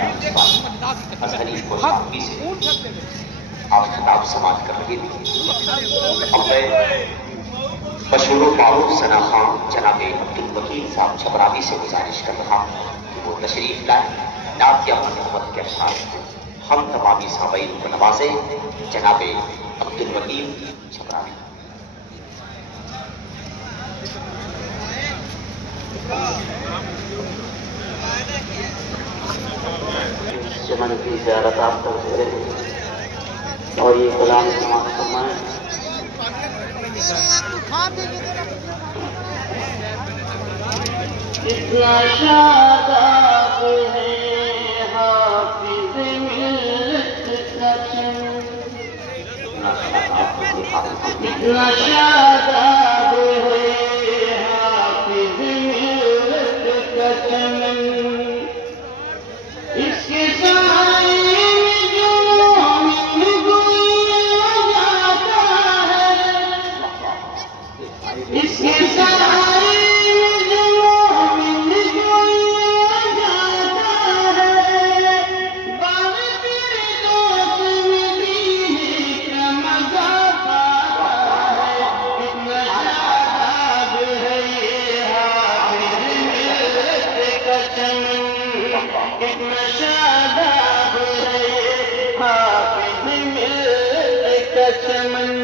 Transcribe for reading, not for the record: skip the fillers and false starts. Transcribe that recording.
अजहरी को साथी से आप खिताब समाप्त कर रहे थे। अब मैं मशहूर मारूफ सना खान जनाब अब्दुल वकील साहब छबरावी से गुजारिश कर रहा हूँ कि वो तशरीफ लाए। नात या मोहब्बत के अशार हम तमामी साबईन को नवाजे। जनाब अब्दुल वकील छबरावी। चमन की ज़ियारत आप करते रहे और ये कलाम समाप्त फरमाएं। इतना शादाब है हाफिज़ मिल्लत का चमन, इतना शादाब है हाफिज़ मिल्लत का चमन, इसके साए में जो मोमिन गोया जाता है, इसके साए में जो मोमिन गोया जाता है, बाग तेरे दोस्त मदीने का मज़ा पाता है। इतना शादाब है ये हाफिज़ मिल्लत का चमन, इतना शादाब है ये हाफिज़ मिल्लत का चमन।